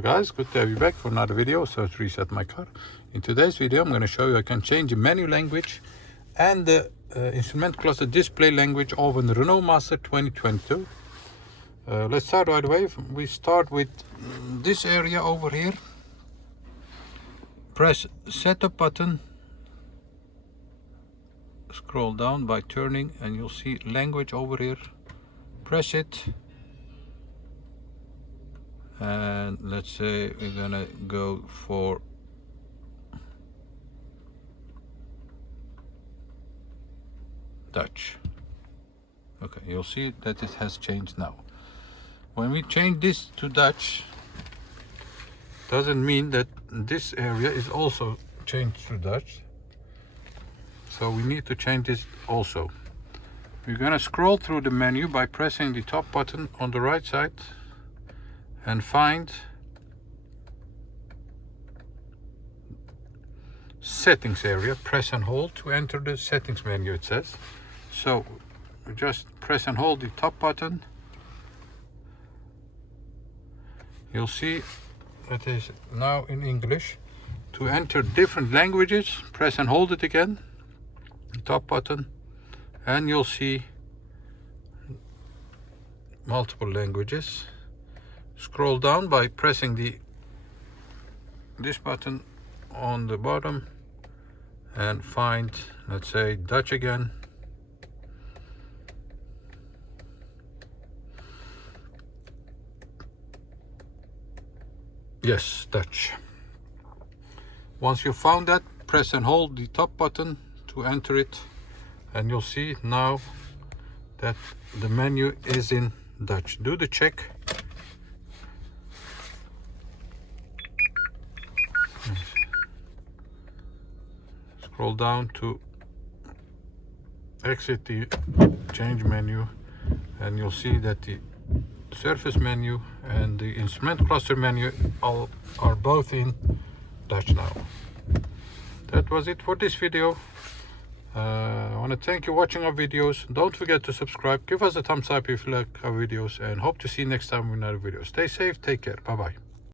Guys, good to have you back for another video. So to reset my car. In today's video I'm going to show you I can change the menu language and the instrument cluster display language of the Renault Master 2022. Let's start right away. We start with this area over here. Press setup button, scroll down by turning and you'll see language over here. Press it. And let's say we're gonna go for Dutch. Okay, you'll see that it has changed now. When we change this to Dutch, doesn't mean that this area is also changed to Dutch. So we need to change this also. We're gonna scroll through the menu by pressing the top button on the right side and find settings area. Press and hold to enter the settings menu, it says. So we just press and hold the top button. You'll see it is now in English. To enter different languages, press and hold it again, the top button, and you'll see multiple languages. Scroll down by pressing this button on the bottom and find, let's say, Dutch again. Yes, Dutch. Once you found that, press and hold the top button to enter it, and you'll see now that the menu is in Dutch. Do the check. Scroll down to exit the change menu and you'll see that the surface menu and the instrument cluster menu are both in Dutch now. That was it for this video. I want to thank you for watching our videos. Don't forget to subscribe, give us a thumbs up if you like our videos, and hope to see you next time with another video. Stay safe, take care, bye bye.